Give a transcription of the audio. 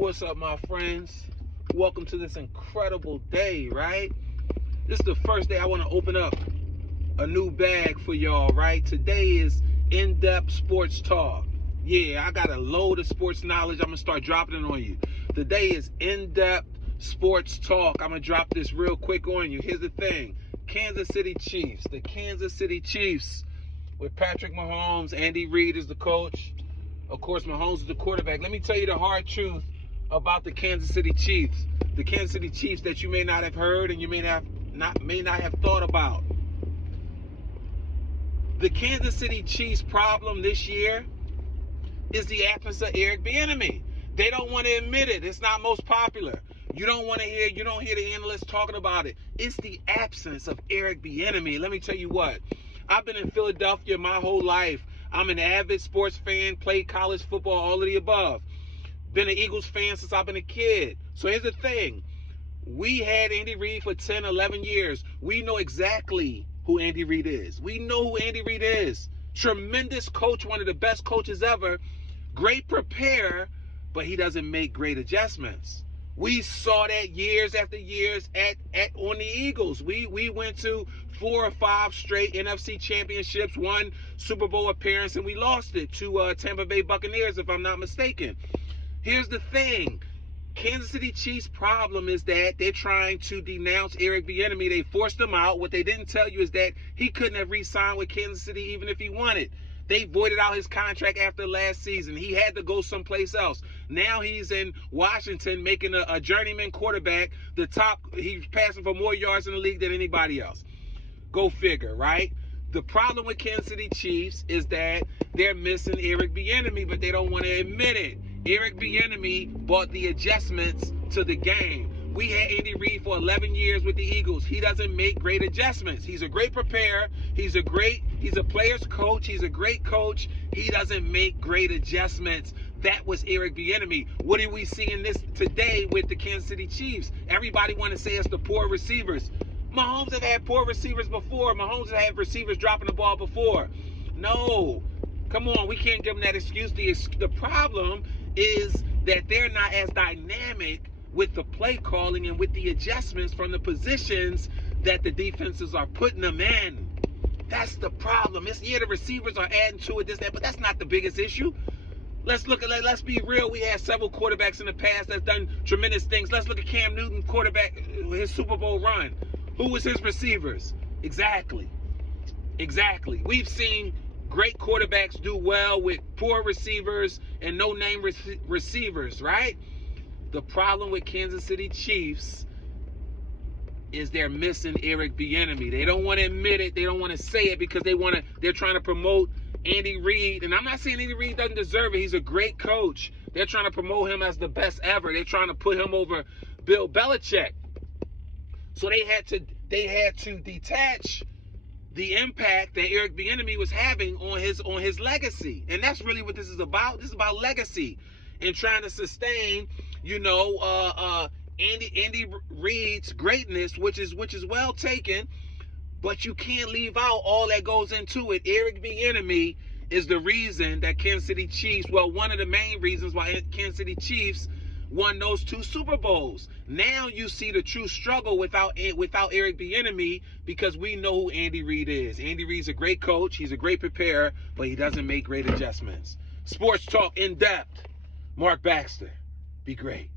What's up, my friends? Welcome to this incredible day, right? This is the first day I want to open up a new bag for y'all, right? Today is in-depth sports talk. Yeah, I got a load of sports knowledge. I'm going to start dropping it on you. Today is in-depth sports talk. I'm going to drop this real quick on you. Here's the thing. Kansas City Chiefs. The Kansas City Chiefs with Patrick Mahomes. Andy Reid is the coach. Of course, Mahomes is the quarterback. Let me tell you the hard truth about the Kansas City Chiefs. The Kansas City Chiefs that you may not have heard and you may not have thought about. The Kansas City Chiefs problem this year is the absence of Eric Bieniemy. They don't want to admit it. It's not most popular. You don't hear the analysts talking about it. It's the absence of Eric Bieniemy. Let me tell you what. I've been in Philadelphia my whole life. I'm an avid sports fan, played college football, all of the above. Been an Eagles fan since I've been a kid. So here's the thing. We had Andy Reid for 10, 11 years. We know exactly who Andy Reid is. We know who Andy Reid is. Tremendous coach, one of the best coaches ever. Great preparer, but he doesn't make great adjustments. We saw that years after years on the Eagles. We went to 4 or 5 straight NFC championships, one Super Bowl appearance, and we lost it to Tampa Bay Buccaneers, if I'm not mistaken. Here's the thing. Kansas City Chiefs' problem is that they're trying to denounce Eric Bieniemy. They forced him out. What they didn't tell you is that he couldn't have re-signed with Kansas City even if he wanted. They voided out his contract after last season. He had to go someplace else. Now he's in Washington making a journeyman quarterback. He's passing for more yards in the league than anybody else. Go figure, right? The problem with Kansas City Chiefs is that they're missing Eric Bieniemy, but they don't want to admit it. Eric Bieniemy brought the adjustments to the game. We had Andy Reid for 11 years with the Eagles. He doesn't make great adjustments. He's a great preparer. He's a player's coach. He's a great coach. He doesn't make great adjustments. That was Eric Bieniemy. What are we seeing this today with the Kansas City Chiefs? Everybody want to say it's the poor receivers. Mahomes have had poor receivers before. Mahomes have had receivers dropping the ball before. No. Come on, we can't give them that excuse. The problem is that they're not as dynamic with the play calling and with the adjustments from the positions that the defenses are putting them in. That's the problem. The receivers are adding to it, that, but that's not the biggest issue. Let's be real. We had several quarterbacks in the past that's done tremendous things. Let's look at Cam Newton, quarterback, his Super Bowl run. Who was his receivers? Exactly. We've seen great quarterbacks do well with poor receivers and no-name receivers, right? The problem with Kansas City Chiefs is they're missing Eric Bieniemy. They don't want to admit it. They don't want to say it because they're trying to promote Andy Reid. And I'm not saying Andy Reid doesn't deserve it. He's a great coach. They're trying to promote him as the best ever. They're trying to put him over Bill Belichick. So they had to detach the impact that Eric Bieniemy was having on his legacy. And that's really what this is about. This is about legacy and trying to sustain, Andy Reid's greatness, which is well taken, but you can't leave out all that goes into it. Eric Bieniemy is the reason that Kansas City Chiefs, one of the main reasons why Kansas City Chiefs won those 2 Super Bowls. Now you see the true struggle without Eric Bieniemy because we know who Andy Reid is. Andy Reid's a great coach. He's a great preparer, but he doesn't make great adjustments. Sports talk in depth. Mark Baxter. Be great.